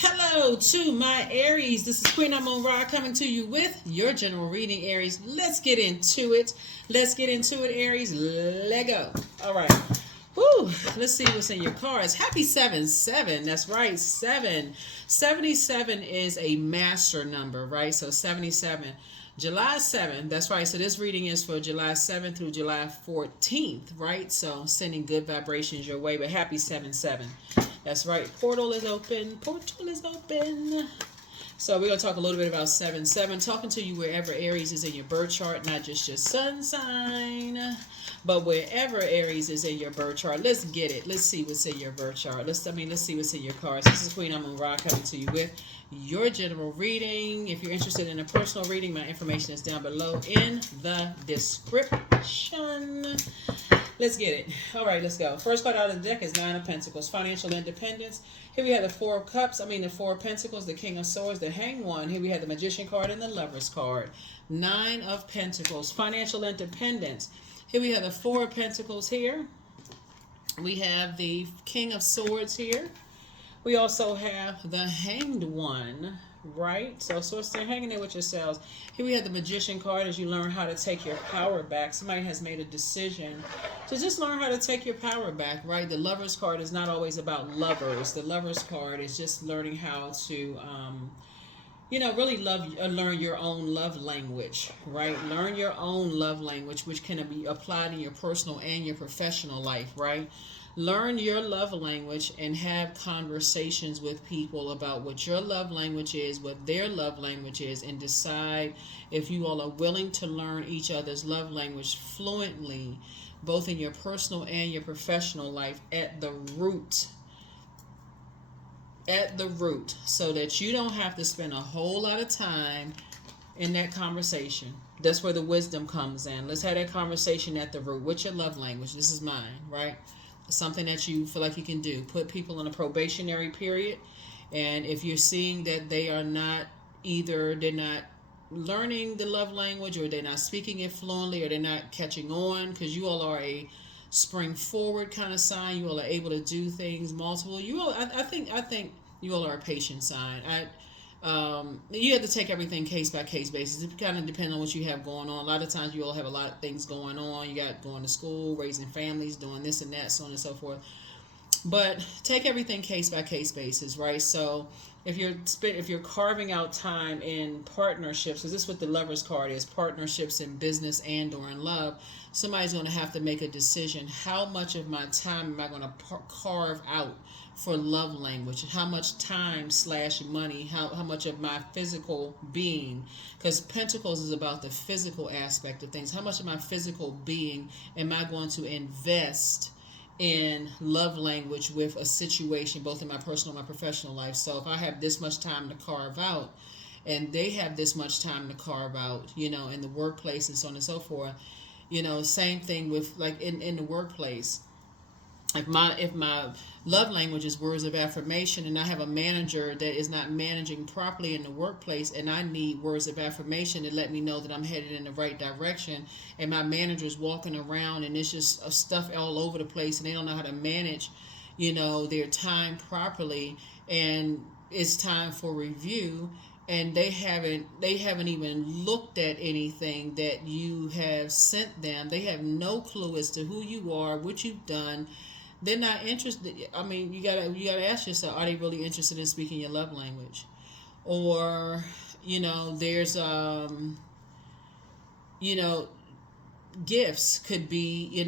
Hello to my Aries. This is Queen Amun Ra coming to you with your general reading, Aries. Let's get into it. Let's get into it, Aries. Let go. All right. Woo. Let's see what's in your cards. Happy 7-7. That's right. 7. 77 is a master number, right? So 77. July 7th, that's right. So this reading is for July 7th through July 14th, right? So sending good vibrations your way, but happy 7-7. That's right. Portal is open. Portal is open. So we're going to talk a little bit about 7-7. Talking to you wherever Aries is in your birth chart, not just your sun sign, but wherever Aries is in your birth chart. Let's get it. Let's see what's in your birth chart. Let's see what's in your cards. This is Queen Amun Ra coming to you with your general reading. If you're interested in a personal reading, my information is down below in the description. Let's get it. All right, let's go. First card out of the deck is Nine of Pentacles, financial independence. Here we have the Four of Cups, the Four of Pentacles, the King of Swords, the Hanged One. Here we have the Magician card and the Lover's card. Nine of Pentacles, financial independence. Here we have the Four of Pentacles here. We have the King of Swords here. We also have the Hanged One, right? So they're hanging there with yourselves. Here we have the Magician card as you learn how to take your power back. Somebody has made a decision to just learn how to take your power back, right? The Lover's card is not always about lovers. The Lover's card is just learning how to, really learn your own love language, right? Learn your own love language, which can be applied in your personal and your professional life, right? Learn your love language and have conversations with people about what your love language is, what their love language is, and decide if you all are willing to learn each other's love language fluently, both in your personal and your professional life at the root, so that you don't have to spend a whole lot of time in that conversation. That's where the wisdom comes in. Let's have that conversation at the root. What's your love language? This is mine, right? Something that you feel like you can do. Put people in a probationary period, and if you're seeing that they're not learning the love language, or they're not speaking it fluently, or they're not catching on, because you all are a spring forward kind of sign. You all are able to do things multiple. I think you all are a patient sign. You have to take everything case by case basis. It kind of depends on what you have going on. A lot of times you all have a lot of things going on. You got going to school, raising families, doing this and that, so on and so forth. But take everything case by case basis, right? So if you're carving out time in partnerships, because this is what the Lover's card is, partnerships in business and or in love, somebody's going to have to make a decision. How much of my time am I going to carve out for love language? How much time / money, how much of my physical being, because Pentacles is about the physical aspect of things. How much of my physical being am I going to invest in love language with a situation, both in my personal and my professional life? So if I have this much time to carve out, and they have this much time to carve out, in the workplace and so on and so forth, same thing with like in the workplace. If my love language is words of affirmation, and I have a manager that is not managing properly in the workplace, and I need words of affirmation to let me know that I'm headed in the right direction, and my manager is walking around and it's just stuff all over the place, and they don't know how to manage their time properly, and it's time for review, and they haven't even looked at anything that you have sent them. They have no clue as to who you are, what you've done. They're not interested. You gotta ask yourself, are they really interested in speaking your love language? Or, there's gifts could be,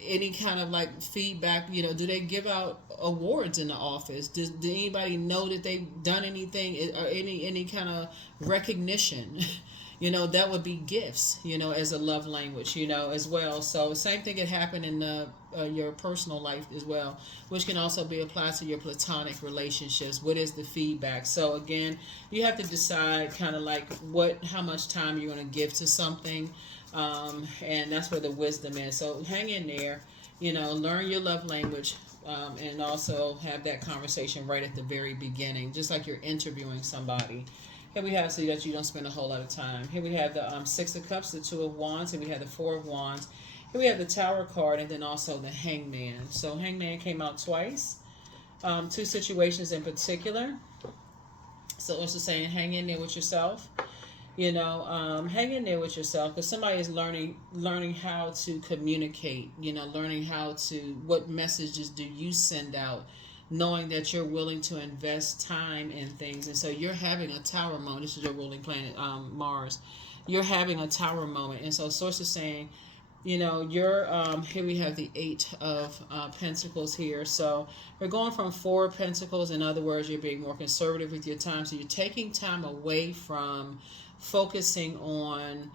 any kind of like feedback. Do they give out awards in the office? Do anybody know that they've done anything, or any kind of recognition? That would be gifts, as a love language, as well. So same thing could happen in your personal life as well, which can also be applied to your platonic relationships. What is the feedback? So again, you have to decide kind of like how much time you're going to give to something. And that's where the wisdom is. So hang in there, learn your love language, and also have that conversation right at the very beginning, just like you're interviewing somebody. Here we have, so that you don't spend a whole lot of time. Here we have the Six of Cups, the Two of Wands, and we have the Four of Wands. Here we have the Tower card, and then also the Hangman. So Hangman came out twice. Two situations in particular. So it's just saying, hang in there with yourself. Hang in there with yourself, because somebody is learning how to communicate. Learning how to, what messages do you send out, knowing that you're willing to invest time in things. And so you're having a tower moment. This is your ruling planet, Mars. You're having a tower moment, and so source is saying, you're here we have the 8 of Pentacles here. So we're going from 4 of Pentacles. In other words, you're being more conservative with your time. So you're taking time away from focusing on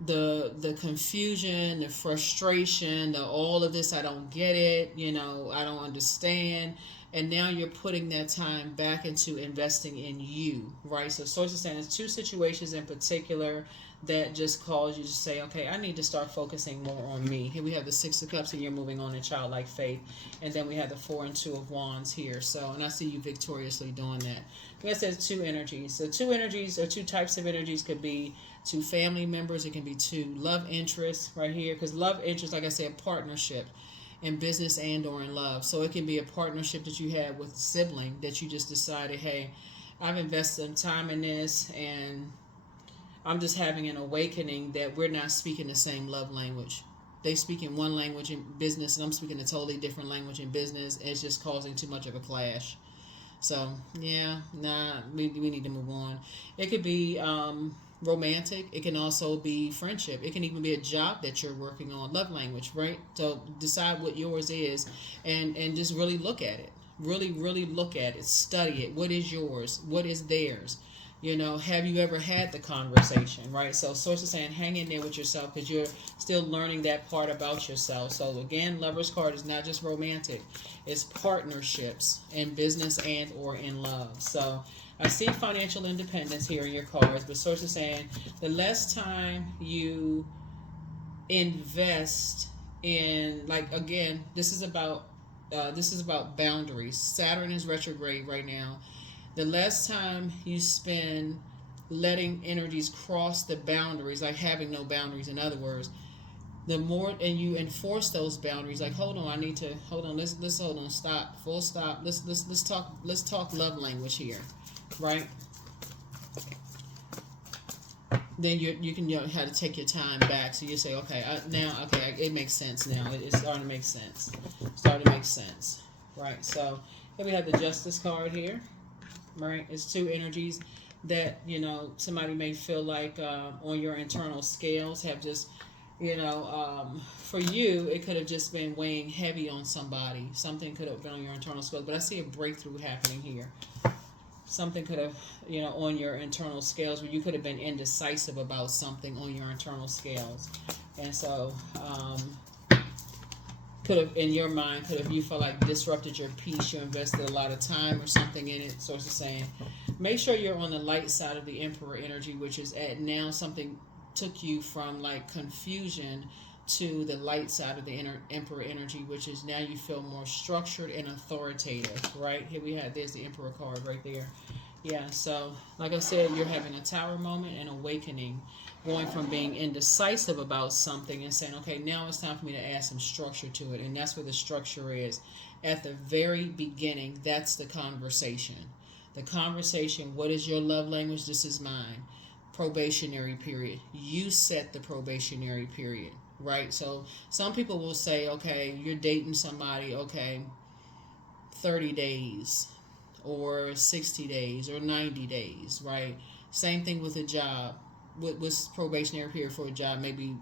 the confusion, the frustration, the all of this, I don't get it, I don't understand. And now you're putting that time back into investing in you, right? So source is saying there's 2 situations in particular that just cause you to say, okay, I need to start focusing more on me. Here we have the 6 of Cups, and you're moving on in childlike faith. And then we have the 4 and 2 of Wands here. So, and I see you victoriously doing that. Like I said, 2 energies. So 2 energies, or 2 types of energies, could be 2 family members. It can be 2 love interests right here. Because love interests, like I said, partnership in business and or in love. So it can be a partnership that you have with a sibling that you just decided, hey, I've invested some time in this, and I'm just having an awakening that we're not speaking the same love language. They speak in one language in business, and I'm speaking a totally different language in business. It's just causing too much of a clash. So, yeah, we need to move on. It could be romantic. It can also be friendship. It can even be a job that you're working on. Love language, right? So decide what yours is, and just really look at it. Really, really look at it. Study it. What is yours? What is theirs? Have you ever had the conversation, right? So source is saying, hang in there with yourself, because you're still learning that part about yourself. So again, Lover's card is not just romantic. It's partnerships in business and or in love. So I see financial independence here in your cards, but source is saying the less time you invest in, like, again, this is about boundaries. Saturn is retrograde right now. The less time you spend letting energies cross the boundaries, like having no boundaries, in other words, the more, and you enforce those boundaries, like, hold on, let's hold on, stop, full stop, let's talk love language here, right? Then you can have to take your time back. So you say, okay, it makes sense now. It's starting to make sense. Right? So then we have the Justice card here. Right? It's 2 energies that, somebody may feel like on your internal scales have just, for you, it could have just been weighing heavy on somebody. Something could have been on your internal scales, but I see a breakthrough happening here. Something could have, on your internal scales, where you could have been indecisive about something on your internal scales. And so, could have, in your mind, you felt like disrupted your peace. You invested a lot of time or something in it. Source is saying, make sure you're on the light side of the Emperor energy, which is at now something took you from like confusion to the light side of the Emperor energy, which is now you feel more structured and authoritative, right? Here we have, there's the Emperor card right there. Yeah, so like I said, you're having a tower moment and awakening, going from being indecisive about something and saying, okay, now it's time for me to add some structure to it. And that's where the structure is. At the very beginning, that's the conversation. The conversation, what is your love language? This is mine. Probationary period. You set the probationary period, right? So some people will say, okay, you're dating somebody, okay, 30 days or 60 days or 90 days, right? Same thing with a job. What's probationary period for a job? Maybe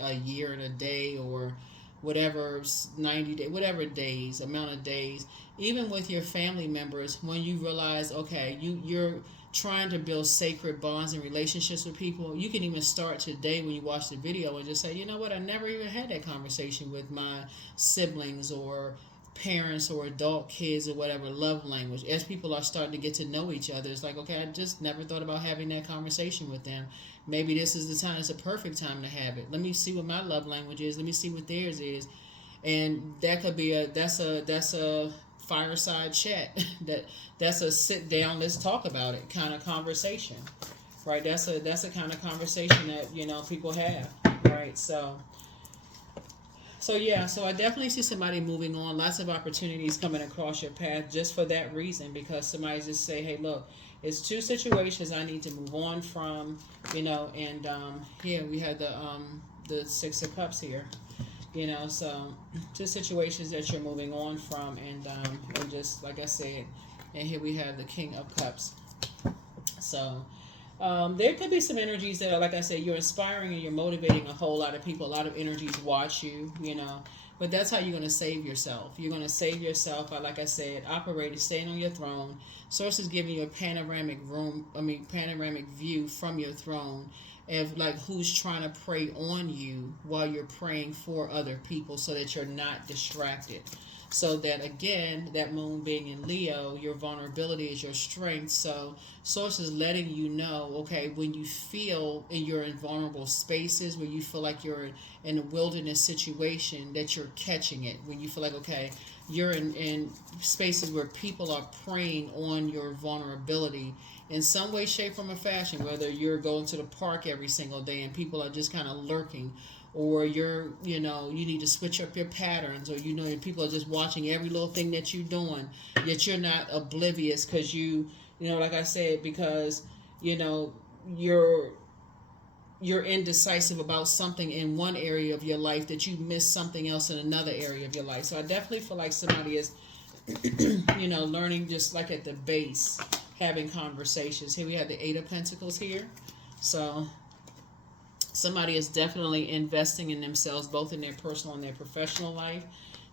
a year and a day, or whatever, 90 days, whatever days, amount of days. Even with your family members, when you realize, okay, you're trying to build sacred bonds and relationships with people, you can even start today when you watch the video and just say, you know what, I never even had that conversation with my siblings or parents or adult kids or whatever love language. As people are starting to get to know each other, it's like, okay, I just never thought about having that conversation with them. Maybe this is the time. It's a perfect time to have it. Let me see what my love language is. Let me see what theirs is. And that could be that's a fireside chat. that's a sit down, let's talk about it kind of conversation, right? That's a kind of conversation that people have, right? So So yeah, so I definitely see somebody moving on. Lots of opportunities coming across your path just for that reason, because somebody just say, "Hey, look, it's two situations I need to move on from," And here we had the Six of Cups here, So two situations that you're moving on from, and just like I said, and here we have the King of Cups. So there could be some energies that are, like I said, you're inspiring and you're motivating a whole lot of people. A lot of energies watch you. But that's how you're going to save yourself. You're going to save yourself by, like I said, operating, staying on your throne. Source is giving you a panoramic view from your throne of like who's trying to prey on you while you're praying for other people, so that you're not distracted. So that again, that moon being in Leo, your vulnerability is your strength. So source is letting you know, okay, when you feel you're in vulnerable spaces, where you feel like you're in a wilderness situation, that you're catching it. When you feel like, okay, you're in spaces where people are preying on your vulnerability in some way, shape, form, or fashion, whether you're going to the park every single day and people are just kind of lurking, or you need to switch up your patterns, or people are just watching every little thing that you're doing, yet you're not oblivious, because like I said, because you're indecisive about something in one area of your life, that you miss something else in another area of your life. So I definitely feel like somebody is learning, just like at the base, having conversations. Here we have the Eight of Pentacles here. So somebody is definitely investing in themselves, both in their personal and their professional life,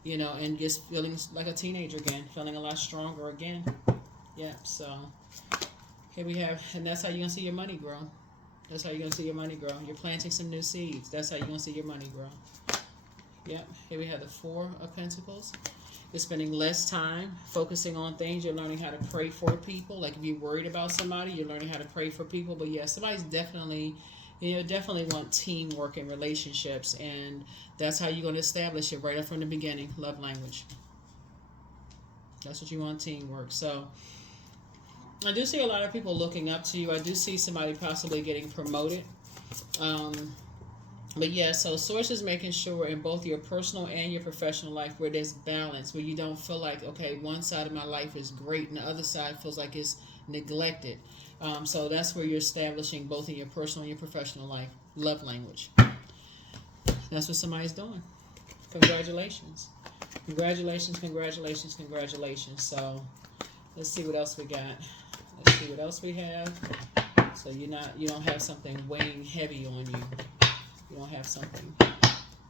and just feeling like a teenager again, feeling a lot stronger again. Yeah, so here we have, and that's how you're going to see your money grow. That's how you're going to see your money grow. You're planting some new seeds. That's how you're going to see your money grow. Yep, here we have the Four of Pentacles. You're spending less time focusing on things. You're learning how to pray for people. Like if you're worried about somebody, you're learning how to pray for people. But yeah, somebody's definitely want teamwork in relationships, and that's how you're going to establish it right up from the beginning. Love language. That's what you want, teamwork. So I do see a lot of people looking up to you. I do see somebody possibly getting promoted. But yeah, so source is making sure in both your personal and your professional life where there's balance, where you don't feel like, okay, one side of my life is great and the other side feels like it's neglected. So that's where you're establishing both in your personal and your professional life. Love language. That's what somebody's doing. Congratulations. Congratulations, congratulations, congratulations. So let's see what else we got. Let's see what else we have. So you don't have something weighing heavy on you. You don't have something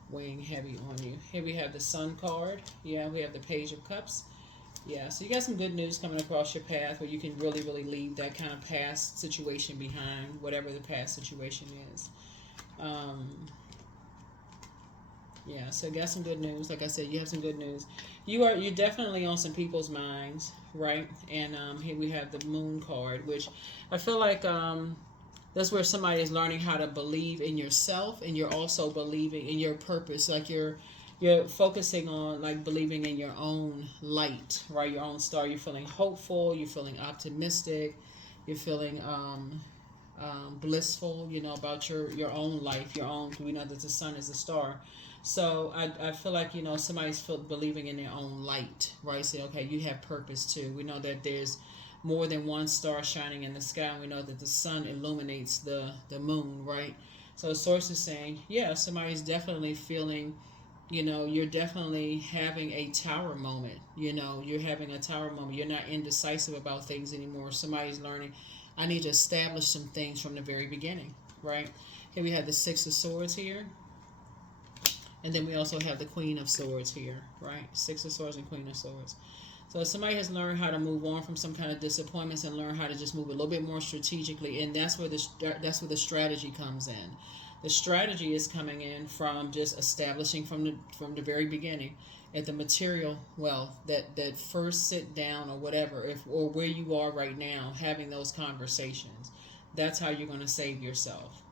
weighing heavy on you. Here we have the Sun card. Yeah, we have the Page of Cups. Yeah, so you got some good news coming across your path where you can really, really leave that kind of past situation behind, whatever the past situation is. Yeah, so you got some good news. Like I said, you have some good news. You're definitely on some people's minds, right? And here we have the Moon card, which I feel like that's where somebody is learning how to believe in yourself, and you're also believing in your purpose. Like you're focusing on like believing in your own light, right? Your own star. You're feeling hopeful. You're feeling optimistic. You're feeling blissful. About your own life, your own. We know that the sun is a star. So I feel like somebody's believing in their own light, right? Say, okay, you have purpose too. We know that there's more than one star shining in the sky, and we know that the sun illuminates the moon, right? So the source is saying, yeah, somebody's definitely feeling, you're definitely having a tower moment. You're having a tower moment. You're not indecisive about things anymore. Somebody's learning, I need to establish some things from the very beginning, right? Here we have the Six of Swords here. And then we also have the Queen of Swords here, right? Six of Swords and Queen of Swords. So somebody has learned how to move on from some kind of disappointments and learn how to just move a little bit more strategically, and that's where the strategy comes in. The strategy is coming in from just establishing from the very beginning at the material wealth, that first sit down or whatever, or where you are right now, having those conversations. That's how you're going to save yourself.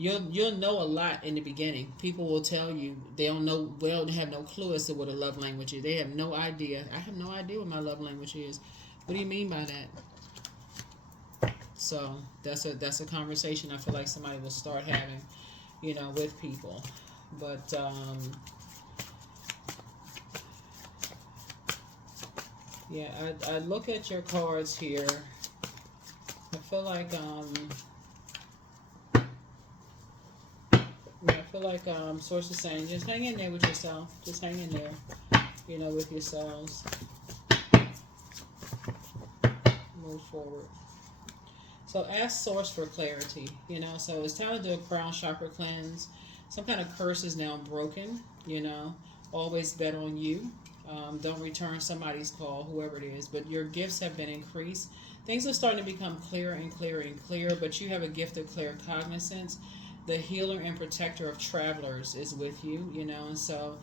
You'll know a lot in the beginning. People will tell you they don't have no clue as to what a love language is. They have no idea. I have no idea what my love language is. What do you mean by that? So that's a conversation I feel like somebody will start having, with people. But yeah, I look at your cards here. I feel like Source is saying, just hang in there with yourself. Just hang in there, you know, with yourselves. Move forward. So ask Source for clarity, you know. So it's time to do a crown chakra cleanse. Some kind of curse is now broken, you know. Always bet on you. Don't return somebody's call, whoever it is. But your gifts have been increased. Things are starting to become clearer and clearer and clearer, but you have a gift of clear cognizance. The healer and protector of travelers is with you, you know. And so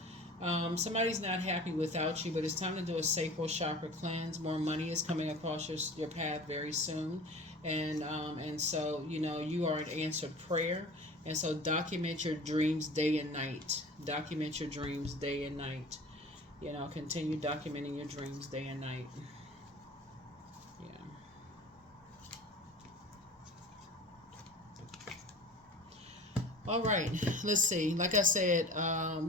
somebody's not happy without you, but it's time to do a sacral chakra cleanse. More money is coming across your path very soon. And so, you know, you are an answered prayer. And so document your dreams day and night. Document your dreams day and night. You know, continue documenting your dreams day and night. Yeah. All right, let's see. Like I said,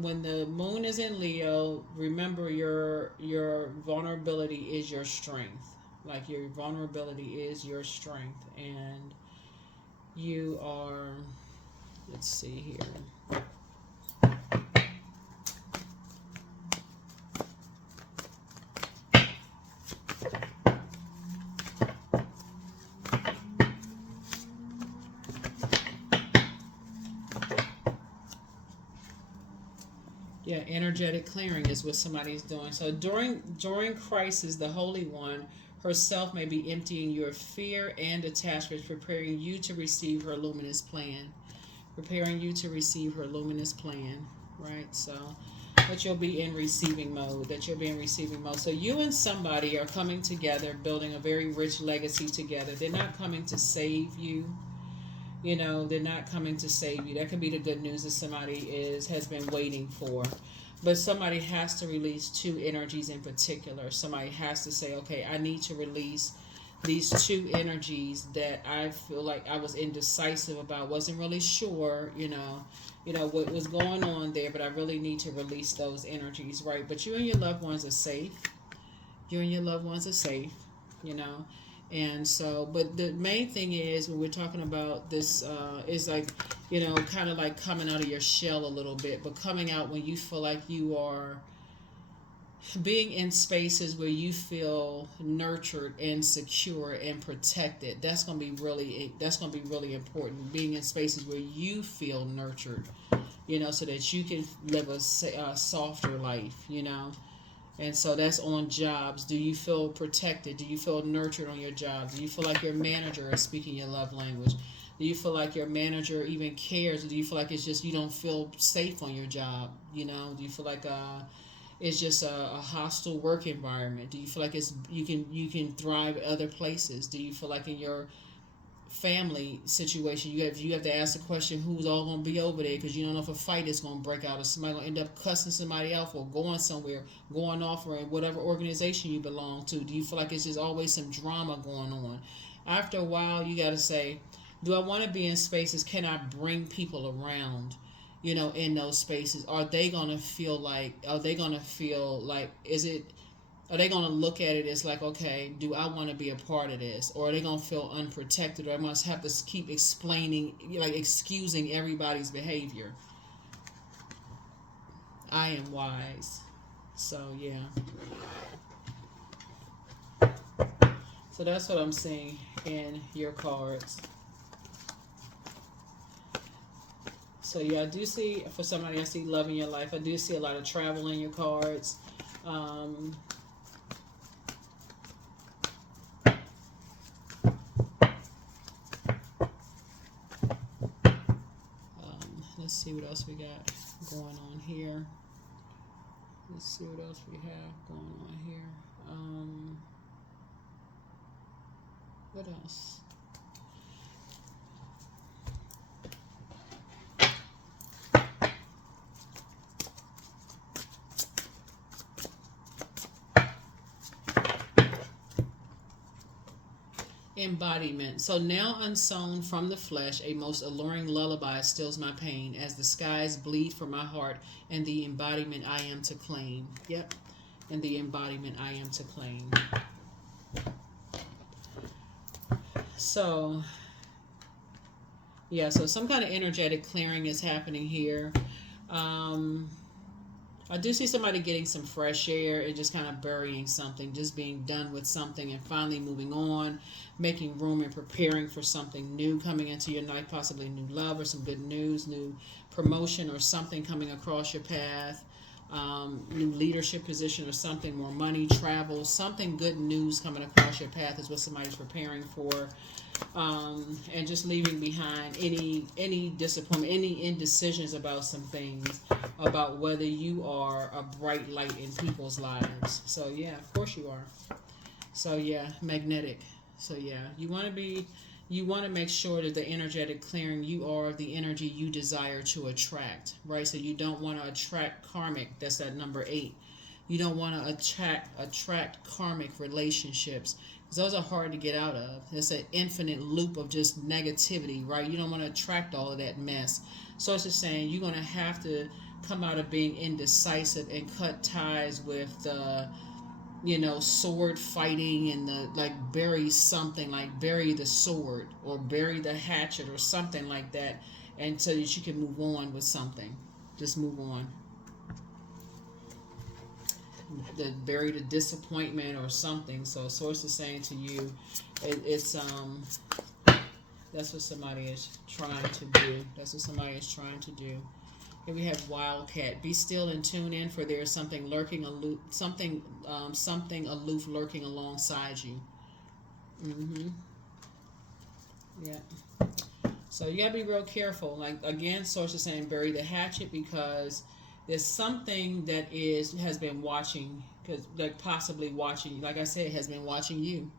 when the moon is in Leo, remember your vulnerability is your strength. Like your vulnerability is your strength, and you are. Let's see here. Yeah, energetic clearing is what somebody's doing. So during crisis, the Holy One herself may be emptying your fear and attachments, preparing you to receive her luminous plan. Preparing you to receive her luminous plan, right? So that you'll be in receiving mode. That you'll be in receiving mode. So you and somebody are coming together, building a very rich legacy together. They're not coming to save you. You know, they're not coming to save you. That could be the good news that somebody has been waiting for. But somebody has to release two energies in particular. Somebody has to say, okay, I need to release these two energies that I feel like I was indecisive about, wasn't really sure, you know what was going on there, but I really need to release those energies, right? But you and your loved ones are safe. You and your loved ones are safe, you know. And so, but the main thing is when we're talking about this, is like, you know, kind of like coming out of your shell a little bit, but coming out when you feel like you are being in spaces where you feel nurtured and secure and protected. That's going to be really important. Being in spaces where you feel nurtured, you know, so that you can live a softer life, you know. And so that's on jobs. Do you feel protected? Do you feel nurtured on your job? Do you feel like your manager is speaking your love language? Do you feel like your manager even cares? Or do you feel like it's just you don't feel safe on your job? You know, do you feel like it's just a hostile work environment? Do you feel like it's you can thrive at other places? Do you feel like in your family situation you have to ask the question, who's all going to be over there, because you don't know if a fight is going to break out or somebody going to end up cussing somebody out or going somewhere, going off, or in whatever organization you belong to? Do you feel like it's just always some drama going on? After a while you got to say, do I want to be in spaces? Can I bring people around, you know, in those spaces? Are they going to feel like, is it, are they going to look at it as like, okay, do I want to be a part of this? Or are they going to feel unprotected? Or I must have to keep explaining, like excusing everybody's behavior? I am wise. So, yeah. So that's what I'm seeing in your cards. So, yeah, I do see, for somebody, I see love in your life. I do see a lot of travel in your cards. Let's see what else we got going on here. Let's see what else we have going on here. What else? Embodiment. So now unsown from the flesh, a most alluring lullaby stills my pain as the skies bleed for my heart and the embodiment I am to claim. Yep. And the embodiment I am to claim. So, yeah, so some kind of energetic clearing is happening here. I do see somebody getting some fresh air and just kind of burying something, just being done with something and finally moving on, making room and preparing for something new coming into your life, possibly new love or some good news, new promotion or something coming across your path, new leadership position or something, more money, travel, something good news coming across your path is what somebody's preparing for. And just leaving behind any disappointment, any indecisions about some things, about whether you are a bright light in people's lives. So yeah, of course you are. So yeah, magnetic. So yeah, you want to make sure that the energetic clearing, you are the energy you desire to attract, right? So you don't want to attract karmic. That's that number 8. You don't want to attract karmic relationships, because those are hard to get out of. It's an infinite loop of just negativity, right? You don't want to attract all of that mess. So it's just saying you're going to have to come out of being indecisive and cut ties with sword fighting and bury something, like bury the sword or bury the hatchet or something like that, and so that you can move on with something. Just move on. Bury the disappointment or something. So source is saying to you, it's that's what somebody is trying to do. That's what somebody is trying to do. Here we have wildcat. Be still and tune in, for there is something lurking aloof, something aloof lurking alongside you. Yeah. So you gotta be real careful. Like again, source is saying bury the hatchet, because there's something that has been watching, because like possibly watching, like I said, has been watching you.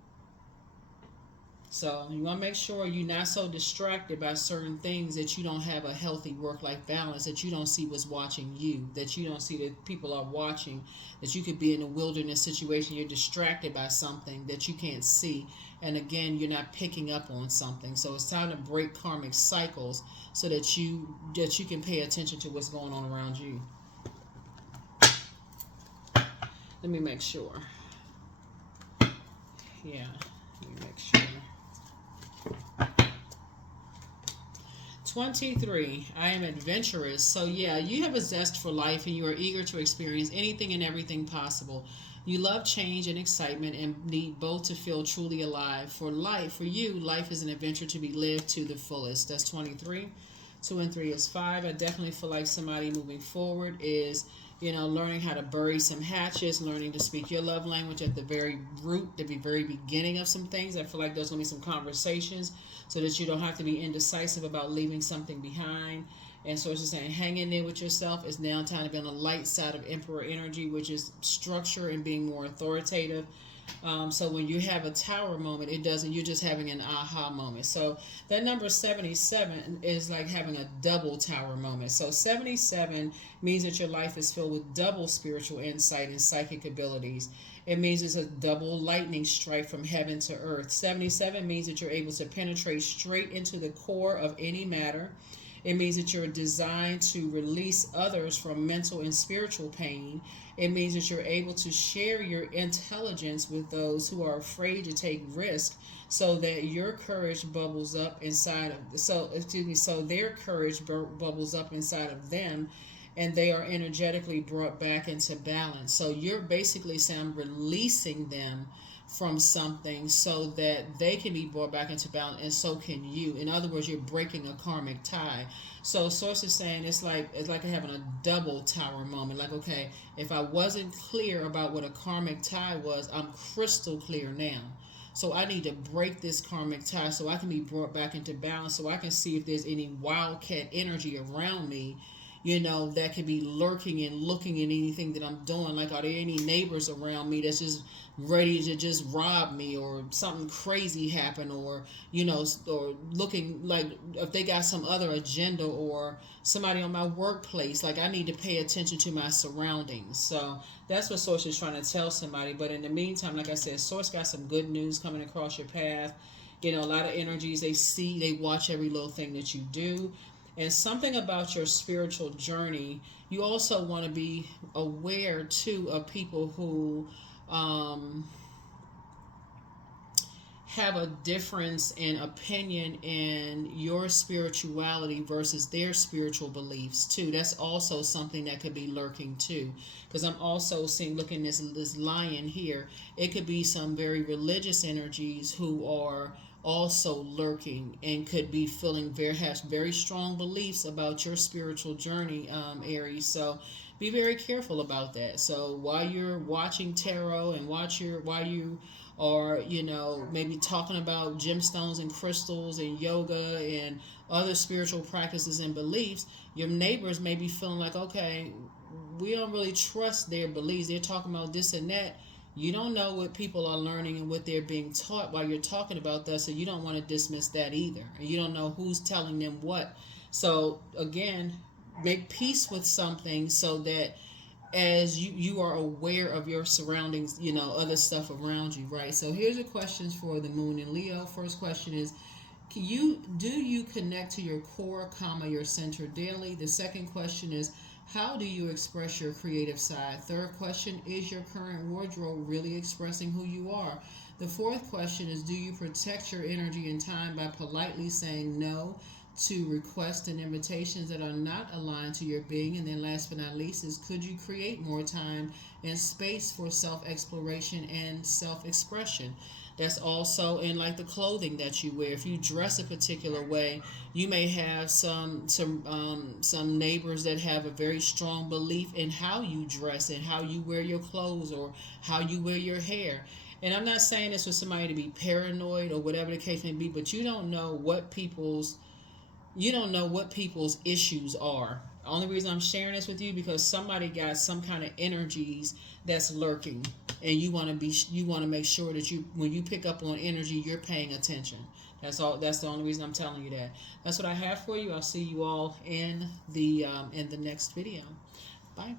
So you want to make sure you're not so distracted by certain things that you don't have a healthy work-life balance, that you don't see what's watching you, that you don't see that people are watching, that you could be in a wilderness situation, you're distracted by something that you can't see, and again, you're not picking up on something. So it's time to break karmic cycles so that you can pay attention to what's going on around you. Let me make sure. Yeah, let me make sure. 23. I am adventurous. So yeah, you have a zest for life and you are eager to experience anything and everything possible. You love change and excitement and need both to feel truly alive. For you, life is an adventure to be lived to the fullest. That's 23. 2 and 3 is 5. I definitely feel like somebody moving forward is, learning how to bury some hatchets, learning to speak your love language at the very root, the very beginning of some things. I feel like there's going to be some conversations so that you don't have to be indecisive about leaving something behind. And so it's just saying, hang in there with yourself. It's now time to be on the light side of Emperor energy, which is structure and being more authoritative. So when you have a tower moment, you're just having an aha moment. So that number 77 is like having a double tower moment. So 77 means that your life is filled with double spiritual insight and psychic abilities. It means it's a double lightning strike from heaven to earth. 77 means that you're able to penetrate straight into the core of any matter. It means that you're designed to release others from mental and spiritual pain. It means that you're able to share your intelligence with those who are afraid to take risks, so that your courage bubbles up inside of so their courage bubbles up inside of them, and they are energetically brought back into balance. So you're basically saying, I'm releasing them from something so that they can be brought back into balance, and so can you. In other words, you're breaking a karmic tie. So source is saying it's like having a double tower moment. Like, okay, if I wasn't clear about what a karmic tie was, I'm crystal clear now. So I need to break this karmic tie so I can be brought back into balance, so I can see if there's any wildcat energy around me, that could be lurking and looking at anything that I'm doing. Like, are there any neighbors around me that's just ready to just rob me, or something crazy happen, or, or looking like if they got some other agenda, or somebody on my workplace. Like, I need to pay attention to my surroundings. So that's what Source is trying to tell somebody. But in the meantime, like I said, Source got some good news coming across your path. You know, a lot of energies, they watch every little thing that you do. And something about your spiritual journey, you also want to be aware too of people who have a difference in opinion in your spirituality versus their spiritual beliefs too. That's also something that could be lurking too. Because I'm also seeing, looking this lion here, it could be some very religious energies who are also lurking and could be feeling have very strong beliefs about your spiritual journey, Aries. So be very careful about that. So while you're watching tarot and while you or maybe talking about gemstones and crystals and yoga and other spiritual practices and beliefs, your neighbors may be feeling like, okay, we don't really trust their beliefs. They're talking about this and that. You don't know what people are learning and what they're being taught while you're talking about that, so you don't want to dismiss that either. And you don't know who's telling them what. So again, make peace with something so that as you are aware of your surroundings, other stuff around you, right? So here's the questions for the moon in Leo. First question is, do you connect to your core, your center daily? The second question is, how do you express your creative side? Third question, is your current wardrobe really expressing who you are? The fourth question is, do you protect your energy and time by politely saying no to requests and invitations that are not aligned to your being? And then last but not least is, could you create more time and space for self-exploration and self-expression? That's also in like the clothing that you wear. If you dress a particular way, you may have some neighbors that have a very strong belief in how you dress and how you wear your clothes or how you wear your hair. And I'm not saying this for somebody to be paranoid or whatever the case may be, but you don't know what people's issues are. The only reason I'm sharing this with you because somebody got some kind of energies that's lurking, and you want to make sure that when you pick up on energy, you're paying attention. That's all. That's the only reason I'm telling you that. That's what I have for you. I'll see you all in the next video. Bye.